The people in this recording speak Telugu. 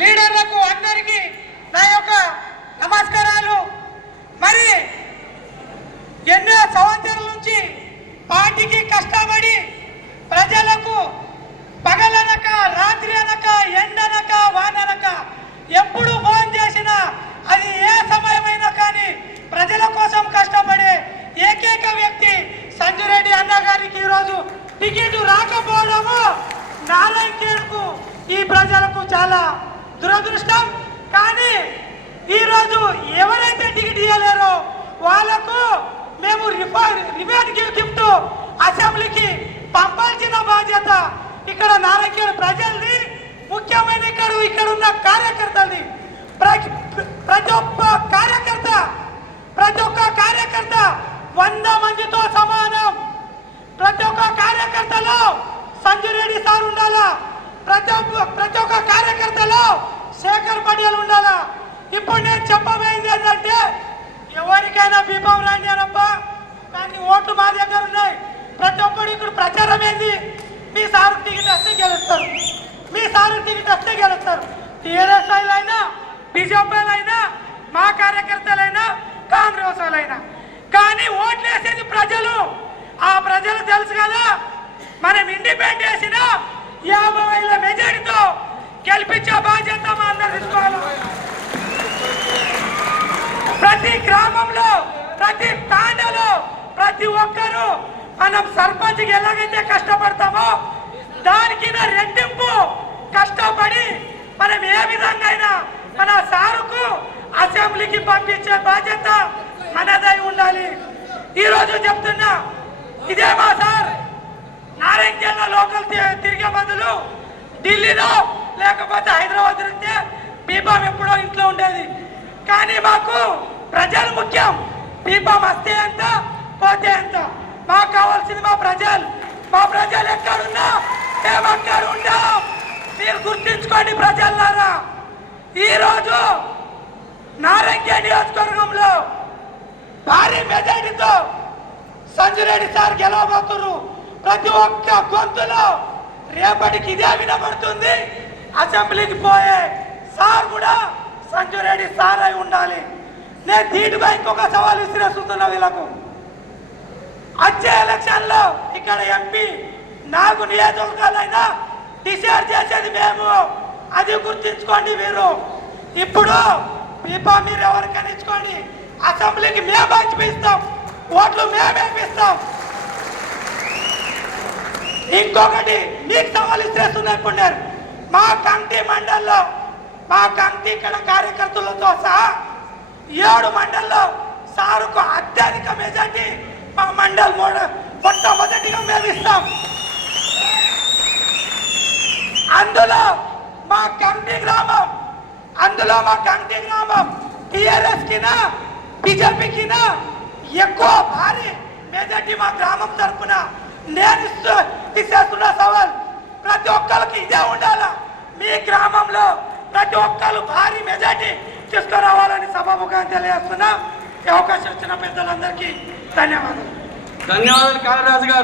లీడర్లకు అందరికీ నా యొక్క నమస్కారాలు. మరి ఎన్నో సంవత్సరాల నుంచి పార్టీకి కష్టపడి ప్రజలకు పగలనక రాత్రి అనక ఎండనక వాననక ఎప్పుడు ఫోన్ చేసినా అది ఏ సమయమైనా కానీ ప్రజల కోసం కష్టపడే ఏకైక వ్యక్తి సంజురెడ్డి అన్న గారికి ఈరోజు టికెట్ రాకపోవడము నారాయణకు ఈ ప్రజలకు చాలా దురదృష్టం. కానీ ఈరోజు ఎవరైతే టికెట్ ఇవ్వలేరో వాళ్ళకు మేము రివార్డ్ గిఫ్ట్ అసెంబ్లీకి పంపాల్సిన బాధ్యత ఇక్కడ నారాయణ ప్రజల్ని, ముఖ్యమైన ఇక్కడ ఉన్న కార్యకర్తల్ని. ప్రతి ఒక్క కార్యకర్త 100 మందితో సమానం. ప్రతి ఒక్క కార్యకర్తలో సంజురెడ్డి సార్ ఉండాలా, ప్రతి ఒక్క కార్యకర్తలో శేఖర్ పటేల్ ఉండాలా. ఇప్పుడు నేను చెప్పబోయింది ఏంటంటే, ఎవరికైనా బీపం రాండి అనప్పా, కానీ ఓట్లు మా దగ్గర ఉన్నాయి. ప్రతి ఒక్కరు ఇక్కడ ప్రచారం ఏంది, మీ సారు టికెట్ వస్తే గెలుస్తారు, మీ సారు టికెట్ వస్తే గెలుస్తారు. టీఆర్ఎస్ అయినా, బీజేపీలైనా, మా కార్యకర్తలైనా, కాంగ్రెస్ వాళ్ళైనా. కానీ ఓట్లు వేసేది ప్రజలు. ఆ ప్రజలు తెలుసు కదా, మనం ఇండిపెండెంట్ వేసిన 50,000 మెజారిటీతో గెలిపించే బాధ్యత మా అందరూ తీసుకోవాలి. ప్రతి గ్రామంలో, ప్రతి తాండలో ప్రతి ఒక్కరూ మనం సర్పంచ్కి ఎలాగైతే కష్టపడతామో దానికి రెట్టింపు కష్టపడి మనం ఏ విధంగా అయినా మన సారుకు అసెంబ్లీకి పంపించే బాధ్యత మనదై ఉండాలి. ఈరోజు చెప్తున్నా, ఇదే మా సార్ నారాయణ జిల్లా లోకల్ తిరిగే బదులు ఢిల్లీలో లేకపోతే హైదరాబాద్ ఉంటే బీపం ఎప్పుడో ఇంట్లో ఉండేది. కానీ మాకు ప్రజలు ముఖ్యం. బీపం వస్తే ఎంత, పోతే ఎంత, మాకు కావాల్సింది మా ప్రజలు. మా ప్రజలు ఎక్కడున్నా మేము అక్కడ ఉంటాం. మీరు గుర్తించుకోండి ప్రజలారా. ఈరోజు నారాయణ నియోజకవర్గంలో భారీ మెజారిటీతో సంజురెడ్డి సార్ గెలవబోతున్నారు. ప్రతి ఒక్క గొంతులో రేపటికి ఇదే వినబడుతుంది. అసెంబ్లీకి పోయే సార్ కూడా సంజురెడ్డి సార్ అయి ఉండాలి. నేను దీనిపై ఇంకొక సవాల్ విసిరేస్తున్నా వీళ్ళకు. వచ్చే ఎలక్షన్ లో ఇక్కడ ఎంపీ 4 నియోజకవర్గాలైనా డిసైడ్ చేసేది మేము. అది గుర్తించుకోండి మీరు. ఇప్పుడు పీపా మీరు ఎవరికైనా ఇచ్చుకోండి, అసెంబ్లీకి మేము పంచిపిస్తాం, ఓట్లు మేము వేపిస్తాం. ఇంకొకటి మీకు సవాల్ ఇచ్చేస్తున్నా. ఇప్పుడు నేను మా కమిటీ మండల్లో, మా కమిటీ ఇక్కడ కార్యకర్తలతో సహా 7 మండల్లో సారుకు అత్యధిక మెజార్టీ మా మండల్ మొట్టమొదటిగా మేము ఇస్తాం. అందులో మా కమిటీ గ్రామం టిఆర్ఎస్ కినా బీజేపీకినా ఎక్కువ భారీ మెజార్టీ మా గ్రామం తరఫున నేను ఇచ్చేస్తున్న సవాల్ ప్రతి ఒక్కరికి ఇదే ఉండాలా. మీ గ్రామంలో ప్రతి ఒక్కరు భారీ మెజార్టీ తీసుకురావాలని సభాముఖంగా తెలియజేస్తున్నా. ఈ అవకాశం ఇచ్చిన పెద్దలందరికీ ధన్యవాదాలు. కాళరాజు గారు.